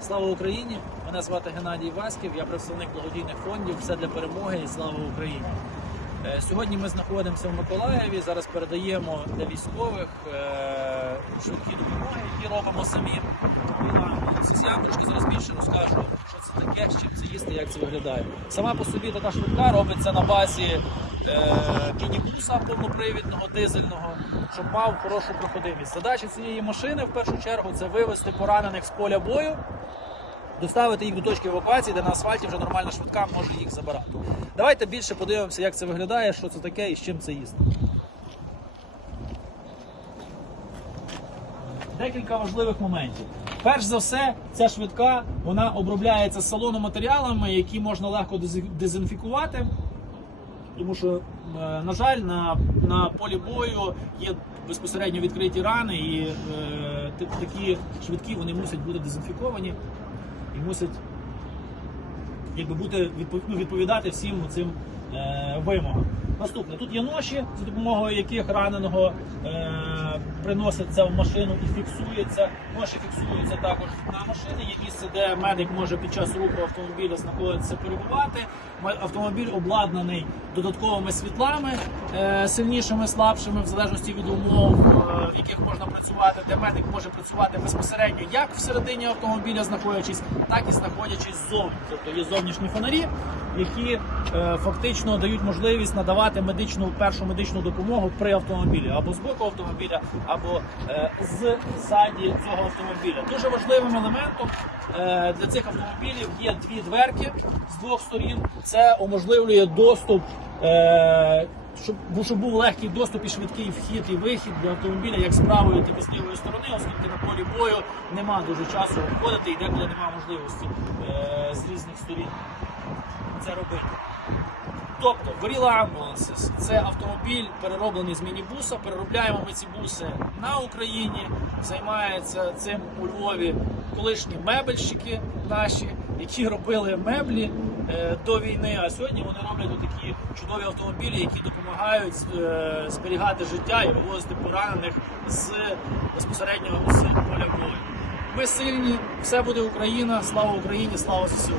Слава Україні! Мене звати Геннадій Васьків, я представник благодійних фондів. Все для перемоги і слава Україні. Е, Сьогодні ми знаходимося в Миколаєві. Зараз передаємо для військових е, швидкі допомоги, які робимо самі. Трошки зараз більше розкажу, що це таке, з чим це їсти, як це виглядає. Сама по собі така швидка робиться на базі е, мінібуса повнопривідного, дизельного, щоб мав хорошу проходимість. Задача цієї машини в першу чергу це вивести поранених з поля бою доставити їх до точки евакуації, де на асфальті вже нормальна швидка може їх забирати. Давайте більше подивимося, як це виглядає, що це таке і з чим це їсти. Декілька важливих моментів. Перш за все, ця швидка вона обробляється з салону матеріалами, які можна легко дезінфікувати. Тому що, е, на жаль, на, на полі бою є безпосередньо відкриті рани, і е, такі швидкі вони мусять бути дезінфіковані і мусять якби бути ну, відповідати всім цим е, вимогам. Наступне тут є ноші, за допомогою яких раненого е, приноситься в машину і фіксується. Ноші фіксуються також на машині. Є місце, де медик може під час руху автомобіля знаходитися перебувати. Автомобіль обладнаний додатковими світлами, е, сильнішими, слабшими, в залежності від умов, е, в яких можна працювати, де медик може працювати безпосередньо як всередині автомобіля, знаходячись, так і знаходячись ззовні. Тобто є зовнішні фонарі, які е, фактично дають можливість надавати медичну першу медичну допомогу при автомобілі або з боку автомобіля, або е, з ззаді цього автомобіля. Дуже важливим елементом е, для цих автомобілів є дві дверки з двох сторін. Це уможливлює доступ. Е, щоб, щоб був легкий доступ і швидкий вхід і вихід для автомобіля як з правої, так і з лівої сторони, оскільки на полі бою нема дуже часу обходити і деколи немає можливості е, з різних сторін це робити. Тобто Gorilla Ambulances – це автомобіль, перероблений з мінібуса. Переробляємо ми ці буси на Україні. Займаються цим у Львові колишні мебельщики наші, які робили меблі е, до війни. А сьогодні вони роблять такі чудові автомобілі, які допомагають е, зберігати життя і вивозити поранених з безпосередньо з поля бою. Ми сильні, все буде Україна, слава Україні, слава ЗСУ.